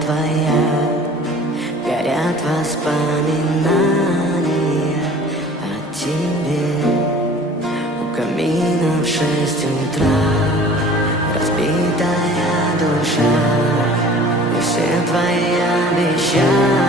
твоя, горят воспоминания о тебе. У камина в 6 утра разбитая душа, и все твои обещания